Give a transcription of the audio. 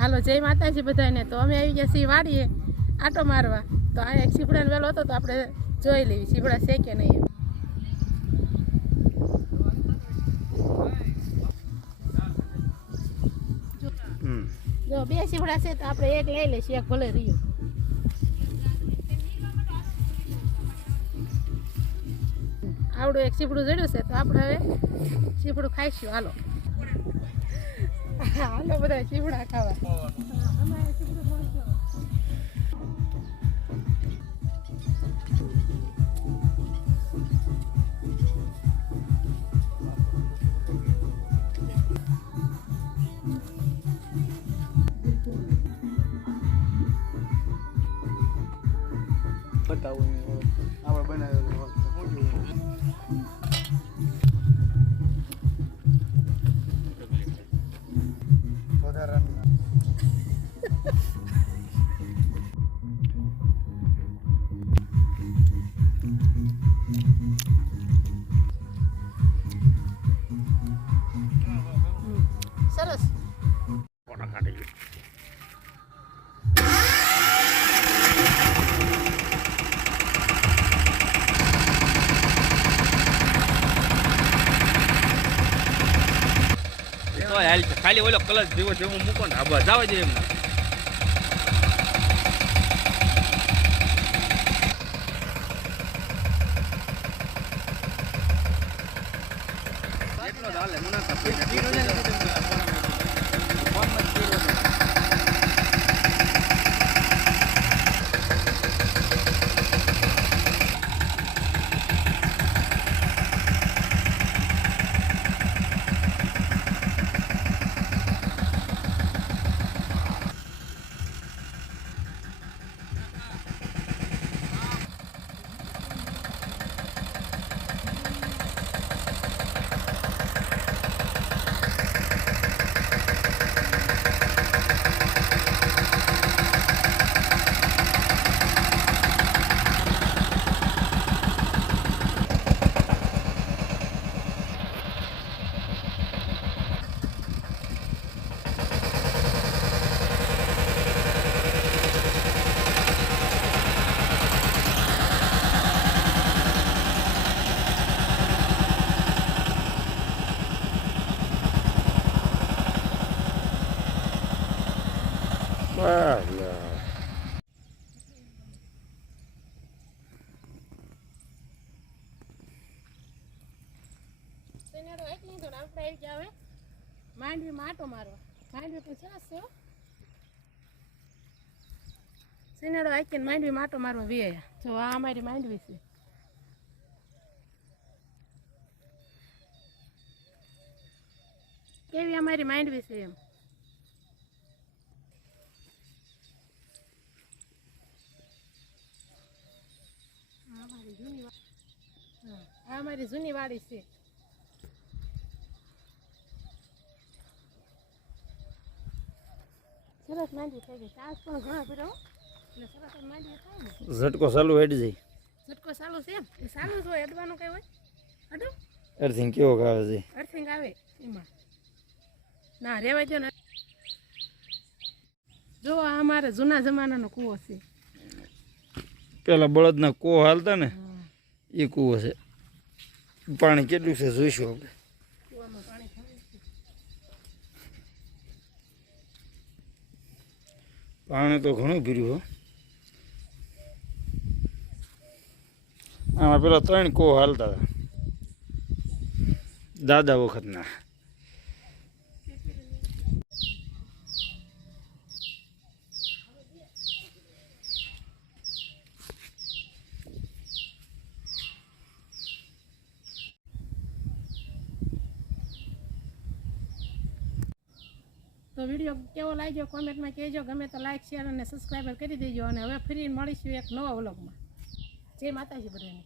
હાલો જય માતાજી બધાને. તો અમે આવી ગયા છીએ વાડીએ આટો મારવા. તો આ એક સીપડાનો વેલો હતો તો આપણે જોઈ લેવી સીપડા છે કે નહીં. જો બે સીપડા છે તો આપણે એક લઈ લઈશું એક ભલે રહ્યું. આવડું એક સીપડું જડ્યું છે તો આપણે હવે સીપડું ખાઈશું. હાલો. હાલો બધા સીપડા ખાવા અમારે સીપડું મળશે. બતાવું તો હાલ ખાલી ઓલો કલર જેવો જેવો મૂકો ને આબા જવા દે એમને એટલો જ હાલે, મુનાફા. બસ શનિવારે માટો મારવા માંડવી તો સરસ છે હો. શનિવારે આખીને માંડવીમાં આટો મારવા વે જો આ અમારી માંડવી છે કેવી અમારી માંડવી છે એમ આ અમારી જૂની વા- હા, આ અમારી જૂની વાડી છે. સરસ માંડી થઈ ગઈ. ચાસ પણ ઘણો પીડો એટલે સરસ માંડી થાય ને. ઝટકો ચાલુ હેડી જાય ઝટકો ચાલુ છે એમ? એ ચાલુ જ હોય અડવાનું કઈ હોય? અડો અર્થિંગ કેવો આવે છે? અર્થિંગ આવે એમાં. ના રેવા દો ને. જો આ અમારે જૂના જમાનાનો કૂવો છે. પેલા બળદના કૂવો હાલતા ને એ કૂવો છે. પાણી કેટલું છે જોઈશું. પાણી તો ઘણું ભીર્યું હો. આમાં પેલા ત્રણ કો હાલતા હતા. દાદા વખતના. તો વીડિયો કેવો લાગ્યો? કોમેન્ટમાં કહેજો. ગમે તો લાઈક શેર અને સબસ્ક્રાઈબર કરી દેજો. અને હવે ફરી મળીશું એક નવા વ્લોગમાં જય માતાજી બધાને.